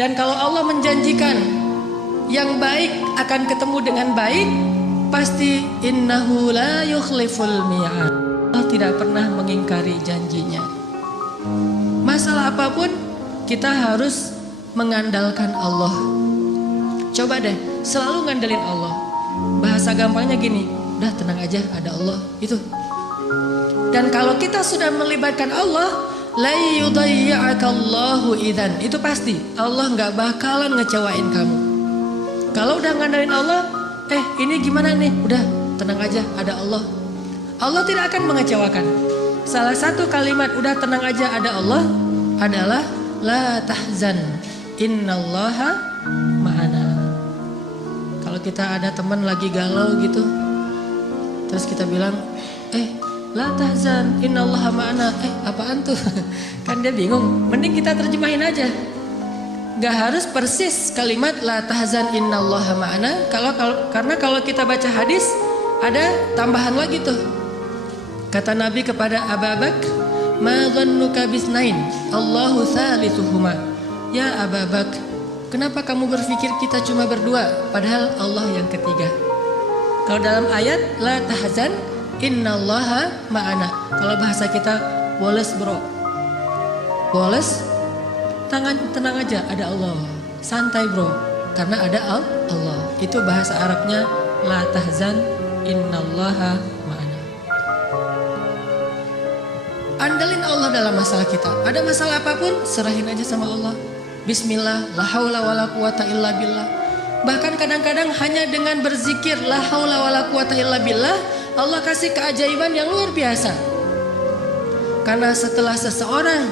Dan kalau Allah menjanjikan yang baik akan ketemu dengan baik, pasti innahu la yukhliful mi'ad. Allah tidak pernah mengingkari janjinya. Masalah apapun kita harus mengandalkan Allah. Coba deh selalu ngandelin Allah. Bahasa gampangnya gini, udah tenang aja, ada Allah itu. Dan kalau kita sudah melibatkan Allah, la yudayya'akallahu idzan, itu pasti Allah nggak bakalan ngecewain kamu. Kalau udah ngandelin Allah, ini gimana nih? Udah tenang aja, ada Allah. Allah tidak akan mengecewakan. Salah satu kalimat udah tenang aja ada Allah adalah la tahzan, innallaha ma'ana. Kalau kita ada teman lagi galau gitu, terus kita bilang, la tahzan, innallaha ma'ana. Apaan tuh? Kan dia bingung. Mending kita terjemahin aja. Gak harus persis kalimat la tahzan, innallaha ma'ana. Karena kalau kita baca hadis ada tambahan lagi tuh. Kata Nabi kepada Abu Bakar, ma dhannuka bisnain, Allahu thalithuhuma. Ya Abu Bakar, kenapa kamu berpikir kita cuma berdua, padahal Allah yang ketiga? Kalau dalam ayat la tahzan, innallaha ma'ana. Kalau bahasa kita, woles bro, woles, tenang aja, ada Allah. Santai bro, karena ada Allah. Itu bahasa Arabnya la tahzan, innallaha ma'ana. Andalin Allah dalam masalah kita. Ada masalah apapun, serahin aja sama Allah. Bismillah, la haula wala quwata illa billah. Bahkan kadang-kadang hanya dengan berzikir la haula wala quwata illa billah, Allah kasih keajaiban yang luar biasa. Karena setelah seseorang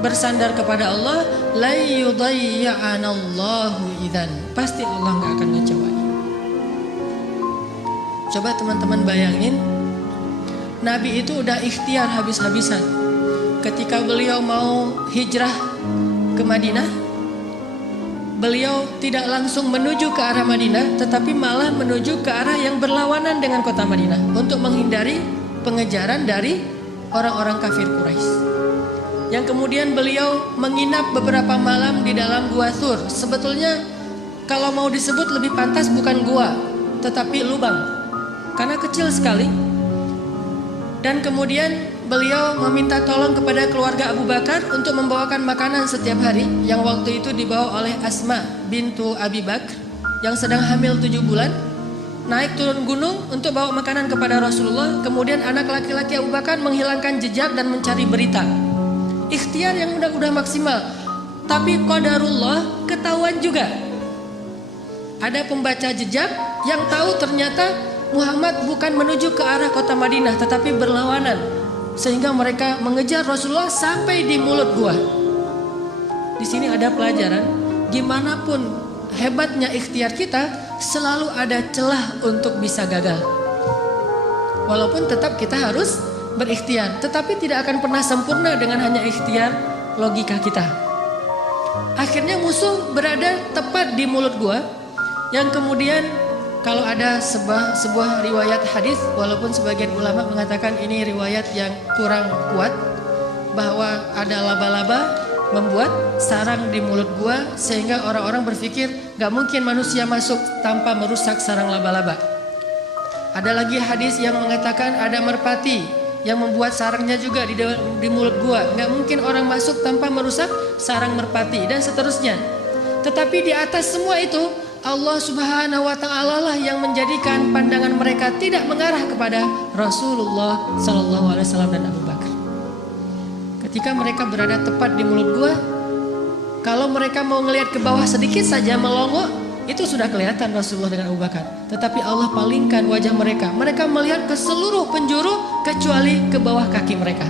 bersandar kepada Allah, la yudayya'anallahu idzan, pasti Allah gak akan ngecewain. Coba teman-teman bayangin, Nabi itu udah ikhtiar habis-habisan. Ketika beliau mau hijrah ke Madinah, beliau tidak langsung menuju ke arah Madinah, tetapi malah menuju ke arah yang berlawanan dengan kota Madinah untuk menghindari pengejaran dari orang-orang kafir Quraisy. Yang kemudian beliau menginap beberapa malam di dalam gua Thur. Sebetulnya kalau mau disebut lebih pantas bukan gua, tetapi lubang, karena kecil sekali. Dan kemudian beliau meminta tolong kepada keluarga Abu Bakar untuk membawakan makanan setiap hari, yang waktu itu dibawa oleh Asma bintu Abi Bakar yang sedang hamil 7 bulan. Naik turun gunung untuk bawa makanan kepada Rasulullah. Kemudian anak laki-laki Abu Bakar menghilangkan jejak dan mencari berita. Ikhtiar yang udah maksimal. Tapi qadarullah, ketahuan juga. Ada pembaca jejak yang tahu ternyata Muhammad bukan menuju ke arah kota Madinah, tetapi berlawanan. Sehingga mereka mengejar Rasulullah sampai di mulut gua. Di sini ada pelajaran, gimana pun hebatnya ikhtiar kita, selalu ada celah untuk bisa gagal. Walaupun tetap kita harus berikhtiar, tetapi tidak akan pernah sempurna dengan hanya ikhtiar logika kita. Akhirnya musuh berada tepat di mulut gua, yang kemudian kalau ada sebuah riwayat hadis, walaupun sebagian ulama mengatakan ini riwayat yang kurang kuat, bahwa ada laba-laba membuat sarang di mulut gua, sehingga orang-orang berpikir gak mungkin manusia masuk tanpa merusak sarang laba-laba. Ada lagi hadis yang mengatakan ada merpati yang membuat sarangnya juga di mulut gua, gak mungkin orang masuk tanpa merusak sarang merpati, dan seterusnya. Tetapi di atas semua itu, Allah Subhanahu wa ta'ala lah yang menjadikan pandangan mereka tidak mengarah kepada Rasulullah sallallahu alaihi wasallam dan Abu Bakar. Ketika mereka berada tepat di mulut gua, kalau mereka mau ngelihat ke bawah sedikit saja melongo, itu sudah kelihatan Rasulullah dengan Abu Bakar. Tetapi Allah palingkan wajah mereka. Mereka melihat ke seluruh penjuru kecuali ke bawah kaki mereka.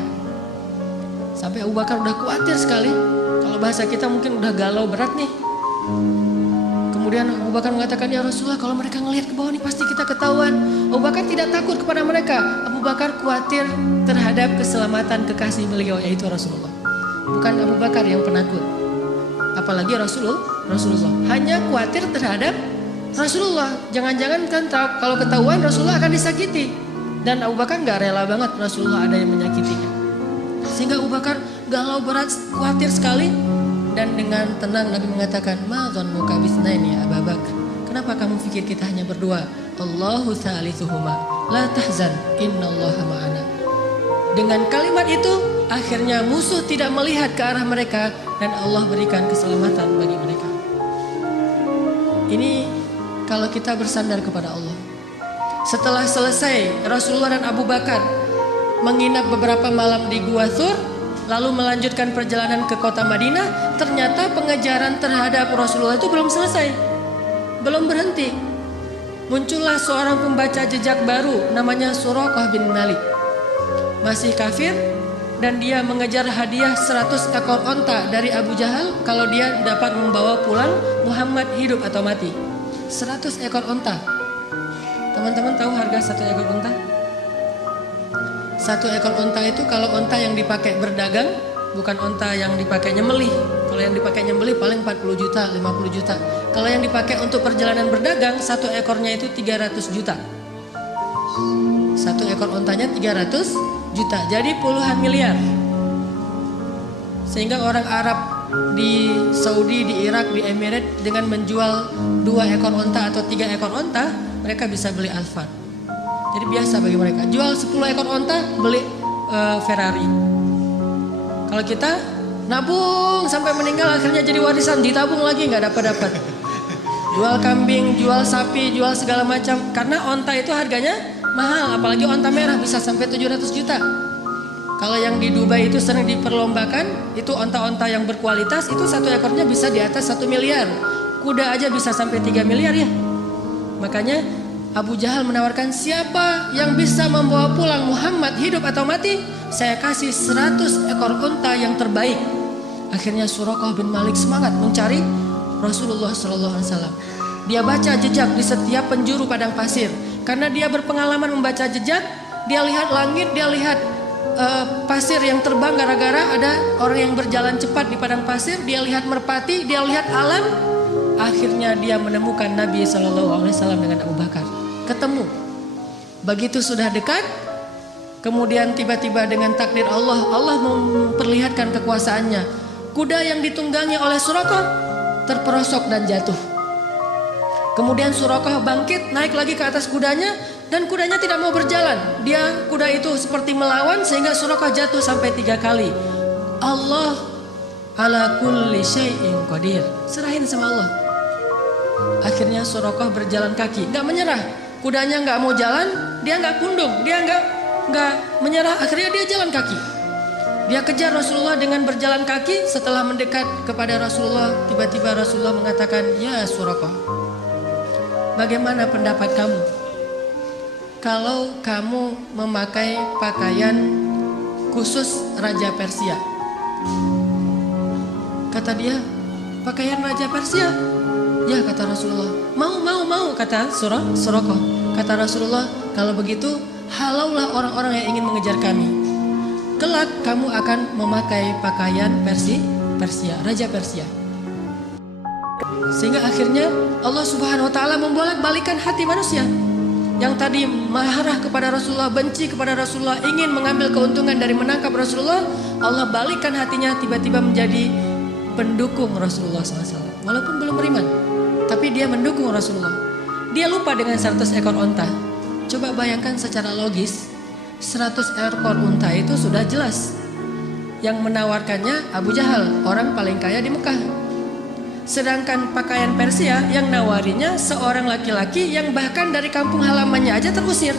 Sampai Abu Bakar udah khawatir sekali. Kalau bahasa kita mungkin udah galau berat nih. Kemudian Abu Bakar mengatakan, ya Rasulullah, kalau mereka ngelihat ke bawah nih pasti kita ketahuan. Abu Bakar tidak takut kepada mereka. Abu Bakar khawatir terhadap keselamatan kekasih beliau, yaitu Rasulullah. Bukan Abu Bakar yang penakut. Apalagi Rasulullah hanya khawatir terhadap Rasulullah. Jangan-jangan kan kalau ketahuan Rasulullah akan disakiti. Dan Abu Bakar gak rela banget Rasulullah ada yang menyakitinya. Sehingga Abu Bakar galau berat, khawatir sekali. Dan dengan tenang Nabi mengatakan, ma dhannuka bisnaini ya Abu Bakar. Kenapa kamu pikir kita hanya berdua? Allahu thalithuhuma la tahzan innallaha ma'ana. Dengan kalimat itu akhirnya musuh tidak melihat ke arah mereka dan Allah berikan keselamatan bagi mereka. Ini kalau kita bersandar kepada Allah. Setelah selesai Rasulullah dan Abu Bakar menginap beberapa malam di Gua Thur, lalu melanjutkan perjalanan ke kota Madinah. Ternyata pengejaran terhadap Rasulullah itu belum selesai, belum berhenti. Muncullah seorang pembaca jejak baru namanya Suraqah bin Malik. Masih kafir dan dia mengejar hadiah 100 ekor onta dari Abu Jahal kalau dia dapat membawa pulang Muhammad hidup atau mati. 100 ekor onta. Teman-teman tahu harga 1 ekor onta? 1 ekor onta itu kalau onta yang dipakai berdagang, bukan onta yang dipakai nyembelih. Kalau yang dipakai nyembelih paling 40 juta, 50 juta. Kalau yang dipakai untuk perjalanan berdagang, 1 ekornya itu 300 juta. 1 ekor ontanya 300 juta. Jadi puluhan miliar. Sehingga orang Arab di Saudi, di Irak, di Emirat dengan menjual 2 ekor onta atau 3 ekor onta, mereka bisa beli Alphard. Jadi biasa bagi mereka. Jual 10 ekor onta, beli Ferrari. Kalau kita nabung sampai meninggal akhirnya jadi warisan, ditabung lagi nggak dapat. Jual kambing, jual sapi, jual segala macam. Karena onta itu harganya mahal, apalagi onta merah bisa sampai 700 juta. Kalau yang di Dubai itu sering diperlombakan, itu onta-onta yang berkualitas, itu 1 ekornya bisa di atas 1 miliar. Kuda aja bisa sampai 3 miliar ya. Makanya Abu Jahal menawarkan, siapa yang bisa membawa pulang Muhammad hidup atau mati, saya kasih 100 ekor onta yang terbaik. Akhirnya Suraqah bin Malik semangat mencari Rasulullah SAW. Dia baca jejak di setiap penjuru padang pasir. Karena dia berpengalaman membaca jejak, dia lihat langit, dia lihat pasir yang terbang gara-gara ada orang yang berjalan cepat di padang pasir. Dia lihat merpati, dia lihat alam. Akhirnya dia menemukan Nabi SAW dengan Abu Bakar. Ketemu. Begitu sudah dekat, kemudian tiba-tiba dengan takdir Allah, Allah memperlihatkan kekuasaannya. Kuda yang ditunggangi oleh Suraqah terperosok dan jatuh. Kemudian Suraqah bangkit, naik lagi ke atas kudanya, dan kudanya tidak mau berjalan. Kuda itu seperti melawan sehingga Suraqah jatuh sampai 3 kali. Allah ala kulli syai'in qadir. Serahin sama Allah. Akhirnya Suraqah berjalan kaki, nggak menyerah. Kudanya nggak mau jalan, dia nggak kundung, dia nggak menyerah. Akhirnya dia jalan kaki. Dia kejar Rasulullah dengan berjalan kaki. Setelah mendekat kepada Rasulullah, tiba-tiba Rasulullah mengatakan, ya Suraqah, bagaimana pendapat kamu kalau kamu memakai pakaian khusus Raja Persia? Kata dia, pakaian Raja Persia? Ya, kata Rasulullah. Mau, kata Suraqah. Kata Rasulullah, kalau begitu halaulah orang-orang yang ingin mengejar kami. Kelak kamu akan memakai pakaian Persia, Raja Persia. Sehingga akhirnya Allah Subhanahu wa taala membolak-balikan hati manusia. Yang tadi marah kepada Rasulullah, benci kepada Rasulullah, ingin mengambil keuntungan dari menangkap Rasulullah, Allah balikkan hatinya tiba-tiba menjadi pendukung Rasulullah SAW. Walaupun belum beriman, tapi dia mendukung Rasulullah. Dia lupa dengan 100 ekor onta. Coba bayangkan secara logis, 100 ekor unta itu sudah jelas. Yang menawarkannya Abu Jahal, orang paling kaya di Mekah. Sedangkan pakaian Persia yang nawarinya seorang laki-laki yang bahkan dari kampung halamannya aja terusir.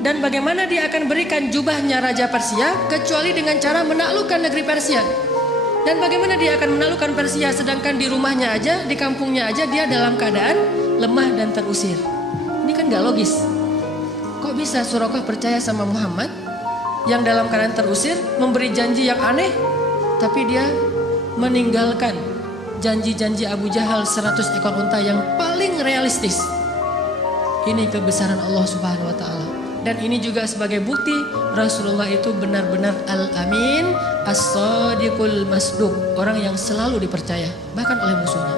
Dan bagaimana dia akan berikan jubahnya Raja Persia kecuali dengan cara menaklukkan negeri Persia. Dan bagaimana dia akan menaklukkan Persia sedangkan di rumahnya aja, di kampungnya aja dia dalam keadaan lemah dan terusir. Ini kan gak logis. Kok bisa Suraqah percaya sama Muhammad yang dalam keadaan terusir, memberi janji yang aneh, tapi dia meninggalkan janji-janji Abu Jahal 100 ekor unta yang paling realistis. Ini kebesaran Allah Subhanahu wa taala. Dan ini juga sebagai bukti Rasulullah itu benar-benar al-amin, as-sadiqul masduq, orang yang selalu dipercaya bahkan oleh musuhnya.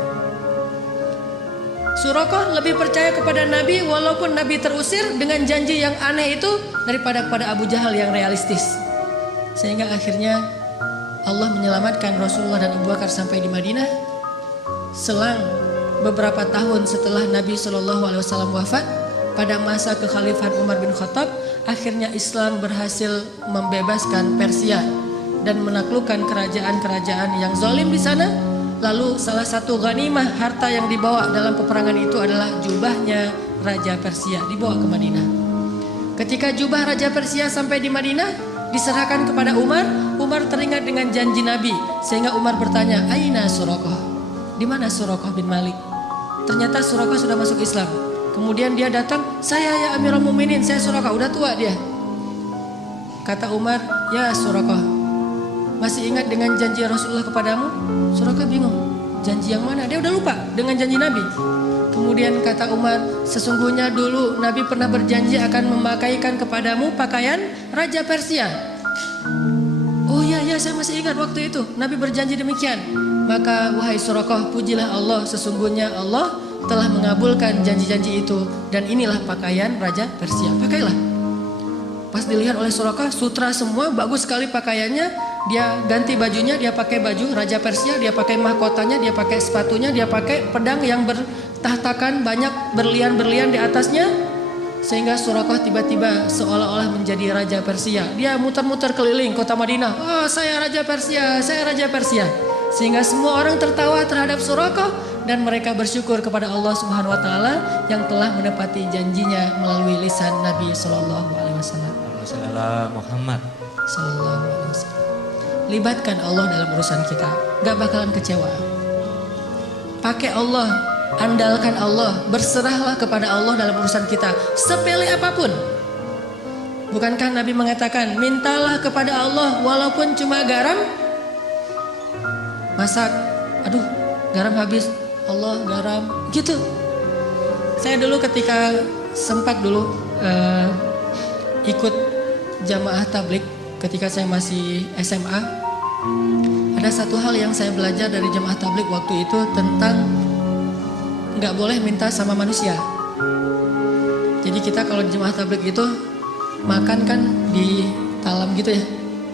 Suraqah lebih percaya kepada Nabi walaupun Nabi terusir dengan janji yang aneh itu daripada pada Abu Jahal yang realistis. Sehingga akhirnya Allah menyelamatkan Rasulullah dan Abu Bakar sampai di Madinah. Selang beberapa tahun setelah Nabi SAW wafat, pada masa kekhalifahan Umar bin Khattab, akhirnya Islam berhasil membebaskan Persia dan menaklukkan kerajaan-kerajaan yang zalim di sana. Lalu salah satu ghanimah harta yang dibawa dalam peperangan itu adalah jubahnya Raja Persia, dibawa ke Madinah. Ketika jubah Raja Persia sampai di Madinah, diserahkan kepada Umar. Umar teringat dengan janji Nabi, sehingga Umar bertanya, Aina Suraqah? Di mana Suraqah bin Malik? Ternyata Suraqah sudah masuk Islam. Kemudian dia datang, saya ya Amirul Mukminin, saya Suraqah, udah tua dia. Kata Umar, ya Suraqah, masih ingat dengan janji Rasulullah kepadamu? Suraqah bingung, janji yang mana? Dia udah lupa dengan janji Nabi. Kemudian kata Umar, sesungguhnya dulu Nabi pernah berjanji akan memakaikan kepadamu pakaian Raja Persia. Oh ya, saya masih ingat waktu itu Nabi berjanji demikian. Maka wahai Suraqah, pujilah Allah, sesungguhnya Allah telah mengabulkan janji-janji itu, dan inilah pakaian Raja Persia, pakailah. Pas dilihat oleh Suraqah, sutra semua, bagus sekali pakaiannya. Dia ganti bajunya, dia pakai baju Raja Persia, dia pakai mahkotanya, dia pakai sepatunya, dia pakai pedang yang bertahtakan banyak berlian-berlian di atasnya. Sehingga Suraqah tiba-tiba seolah-olah menjadi Raja Persia. Dia muter-muter keliling kota Madinah. Oh, saya Raja Persia, saya Raja Persia. Sehingga semua orang tertawa terhadap Suraqah, dan mereka bersyukur kepada Allah Subhanahu wa taala yang telah menepati janjinya melalui lisan Nabi sallallahu alaihi wasallam. Muhammad sallallahu alaihi wasallam. Libatkan Allah dalam urusan kita, gak bakalan kecewa. Pakai Allah, andalkan Allah, berserahlah kepada Allah dalam urusan kita, sepele apapun. Bukankah Nabi mengatakan, mintalah kepada Allah walaupun cuma garam? Masak, aduh garam habis, Allah garam, gitu. Saya dulu ketika sempat dulu ikut jamaah tablik ketika saya masih SMA, ada satu hal yang saya belajar dari jamaah tablik waktu itu tentang nggak boleh minta sama manusia. Jadi kita kalau di jamaah tablik itu makan kan di talam gitu ya,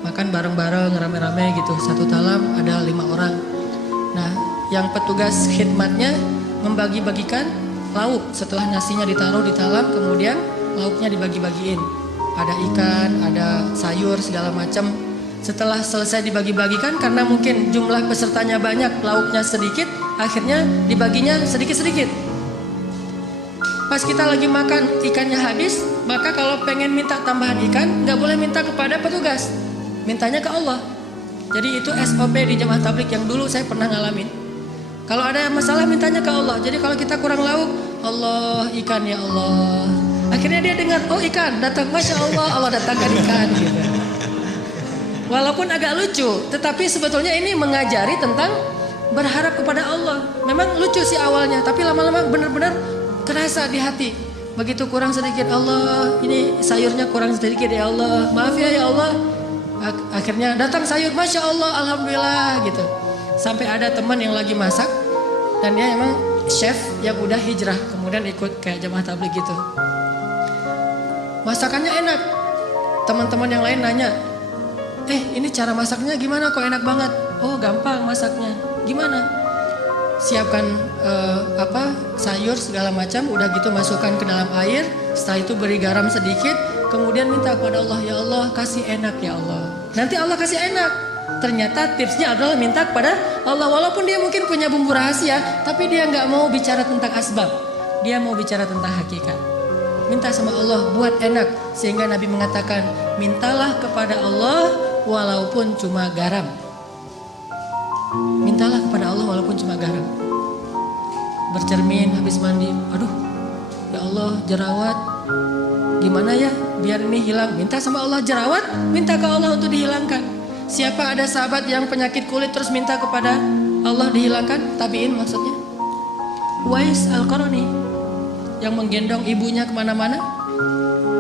makan bareng-bareng rame-rame gitu, satu talam ada 5 orang. Nah, yang petugas khidmatnya membagi-bagikan lauk setelah nasinya ditaruh di talam, kemudian lauknya dibagi-bagiin. Ada ikan, ada sayur segala macam. Setelah selesai dibagi-bagikan, karena mungkin jumlah pesertanya banyak, lauknya sedikit, akhirnya dibaginya sedikit-sedikit. Pas kita lagi makan, ikannya habis, maka kalau pengen minta tambahan ikan, nggak boleh minta kepada petugas, mintanya ke Allah. Jadi itu SOP di jamaah tablik yang dulu saya pernah ngalamin. Kalau ada masalah mintanya ke Allah. Jadi kalau kita kurang lauk, Allah ikan ya Allah. Akhirnya dia dengar, oh ikan datang, Masya Allah, Allah datangkan ikan gitu. Walaupun agak lucu, tetapi sebetulnya ini mengajari tentang berharap kepada Allah. Memang lucu sih awalnya, tapi lama-lama benar-benar kerasa di hati. Begitu kurang sedikit, Allah ini sayurnya kurang sedikit ya Allah, maaf ya Allah. Akhirnya datang sayur, Masya Allah, Alhamdulillah gitu. Sampai ada teman yang lagi masak, dan dia emang chef yang udah hijrah, kemudian ikut kayak jamaah tabligh gitu. Masakannya enak. Teman-teman yang lain nanya, ini cara masaknya gimana kok enak banget? Oh gampang masaknya. Gimana? Siapkan sayur segala macam, udah gitu masukkan ke dalam air, setelah itu beri garam sedikit, kemudian minta kepada Allah, ya Allah kasih enak ya Allah. Nanti Allah kasih enak. Ternyata tipsnya adalah minta kepada Allah. Walaupun dia mungkin punya bumbu rahasia, tapi dia nggak mau bicara tentang asbab, dia mau bicara tentang hakikat. Minta sama Allah buat enak. Sehingga Nabi mengatakan, mintalah kepada Allah walaupun cuma garam. Mintalah kepada Allah walaupun cuma garam. Bercermin habis mandi, aduh ya Allah jerawat, gimana ya biar ini hilang. Minta sama Allah jerawat, minta ke Allah untuk dihilangkan. Siapa ada sahabat yang penyakit kulit terus minta kepada Allah dihilangkan? Tabi'in maksudnya. Uwais Al-Qarani yang menggendong ibunya kemana-mana.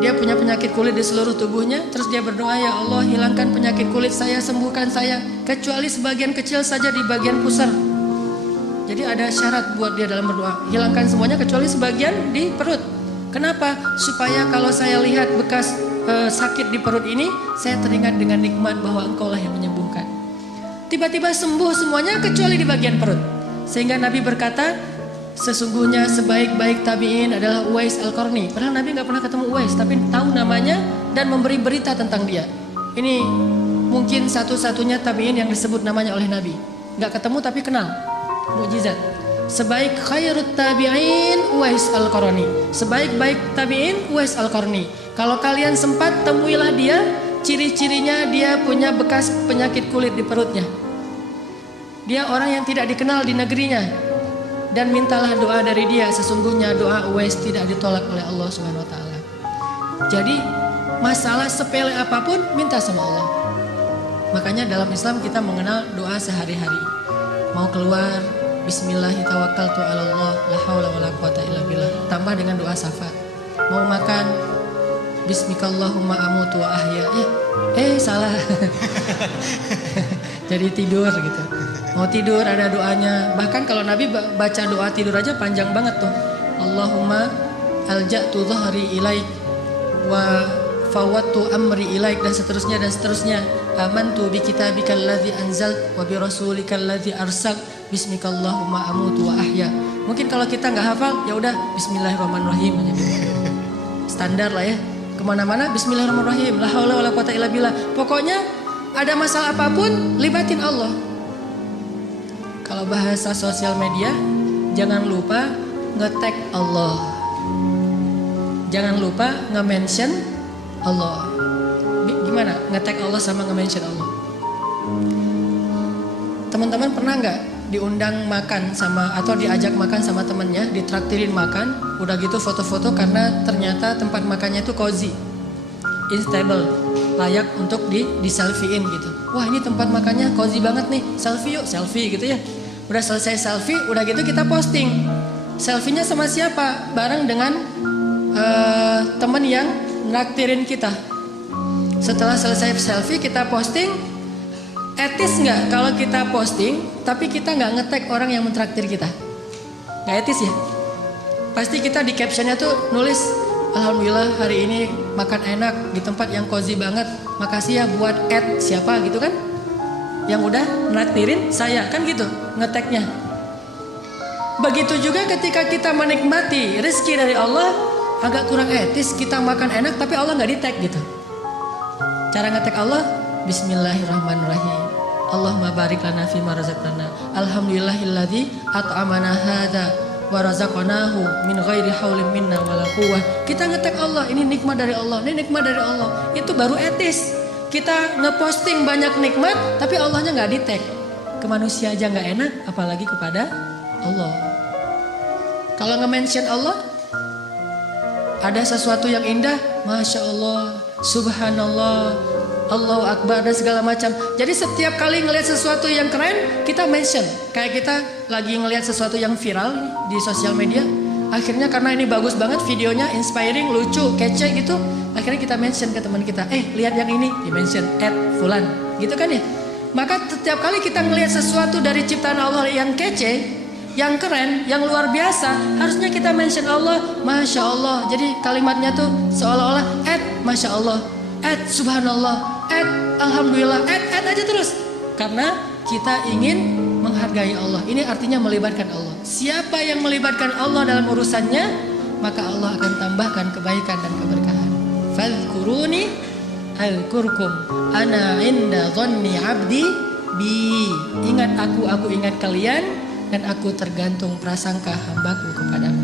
Dia punya penyakit kulit di seluruh tubuhnya, terus dia berdoa, ya Allah hilangkan penyakit kulit saya, sembuhkan saya, kecuali sebagian kecil saja di bagian pusar. Jadi ada syarat buat dia dalam berdoa, hilangkan semuanya kecuali sebagian di perut. Kenapa? Supaya kalau saya lihat bekas sakit di perut ini, saya teringat dengan nikmat bahwa Engkaulah yang menyembuhkan. tiba-tiba sembuh semuanya kecuali di bagian perut. Sehingga Nabi berkata, sesungguhnya sebaik-baik tabi'in adalah Uwais Al-Qarni. Padahal Nabi nggak pernah ketemu Uwais, tapi tahu namanya dan memberi berita tentang dia. Ini mungkin satu-satunya tabi'in yang disebut namanya oleh Nabi. Nggak ketemu tapi kenal. Mukjizat. Sebaik khairut tabi'in Uwais Al-Qarni. Sebaik-baik tabi'in Uwais Al-Qarni. Kalau kalian sempat temuilah dia, ciri-cirinya dia punya bekas penyakit kulit di perutnya. Dia orang yang tidak dikenal di negerinya. Dan mintalah doa dari dia, sesungguhnya doa Uwais tidak ditolak oleh Allah Subhanahu wa taala. Jadi masalah sepele apapun minta sama Allah. Makanya dalam Islam kita mengenal doa sehari-hari. Mau keluar, Bismillahirrahmanirrahim, la haula wala quwata illa billah. Tambah dengan doa syafaat. Mau makan, Bismikallahumma amutu wa ahya. Salah. Jadi tidur gitu. Mau tidur ada doanya. Bahkan kalau Nabi baca doa tidur aja panjang banget tuh. Allahumma alja'tu dhahri ilaik wa fawattu amri ilaik, dan seterusnya dan seterusnya. Amantu bi kitabikal ladzi anzalt wa bi rasulikal ladzi arsalt, bismikallahumma amutu wa ahya. Mungkin kalau kita nggak hafal, ya udah Bismillahirrahmanirrahim aja. Standar lah ya. Kemana-mana Bismillahirrahmanirrahim, la haula wala quwata illa billah. Pokoknya ada masalah apapun libatin Allah. Kalau bahasa sosial media, jangan lupa nge-tag Allah. Jangan lupa nge-mention Allah. Gimana nge-tag Allah sama nge-mention Allah? Teman-teman pernah nggak diundang makan sama atau diajak makan sama temennya, ditraktirin makan, udah gitu foto-foto karena ternyata tempat makannya itu cozy, instable, layak untuk di selfie-in gitu. Wah ini tempat makannya cozy banget nih, selfie yuk, selfie gitu ya. Udah selesai selfie, udah gitu kita posting. Selfie-nya sama siapa? Bareng dengan teman yang naktirin kita. Setelah selesai selfie kita posting. Etis nggak kalau kita posting tapi kita nggak nge-tag orang yang mentraktir kita? Nggak etis ya? Pasti kita di captionnya tuh nulis, alhamdulillah hari ini makan enak di tempat yang cozy banget, makasih ya buat siapa gitu kan, yang udah menraktirin saya, kan gitu nge-tagnya. Begitu juga ketika kita menikmati rezeki dari Allah, agak kurang etis kita makan enak tapi Allah nggak di-tag gitu. Cara nge-tag Allah, Bismillahirrahmanirrahim. Allahumma barik lana fima razaqtana. Alhamdulillahilladzi at'amana hadza wa razaqnahu min ghairi haulin minna wala quwwah. Kita nge-tag Allah, ini nikmat dari Allah, ini nikmat dari Allah. Itu baru etis. Kita ngeposting banyak nikmat tapi Allahnya nggak di-tag. Ke manusia aja nggak enak, apalagi kepada Allah. Kalau nge-mention Allah, ada sesuatu yang indah, Masya Allah, Subhanallah, Allahu Akbar dan segala macam. Jadi setiap kali ngelihat sesuatu yang keren, kita mention. Kayak kita lagi ngelihat sesuatu yang viral di sosial media, akhirnya karena ini bagus banget videonya, inspiring, lucu, kece gitu, akhirnya kita mention ke teman kita, lihat yang ini, di mention @fulan, gitu kan ya. Maka setiap kali kita ngelihat sesuatu dari ciptaan Allah yang kece, yang keren, yang luar biasa, harusnya kita mention Allah, Masya Allah. Jadi kalimatnya tuh seolah-olah Masya Allah, Subhanallah, Alhamdulillah, aja terus. Karena kita ingin menghargai Allah. Ini artinya melibatkan Allah. Siapa yang melibatkan Allah dalam urusannya, maka Allah akan tambahkan kebaikan dan keberkahan. Fadhkuruni azkurkum ana inda dhanni abdi bi. Ingat aku ingat kalian, dan aku tergantung prasangka hambaku kepadamu.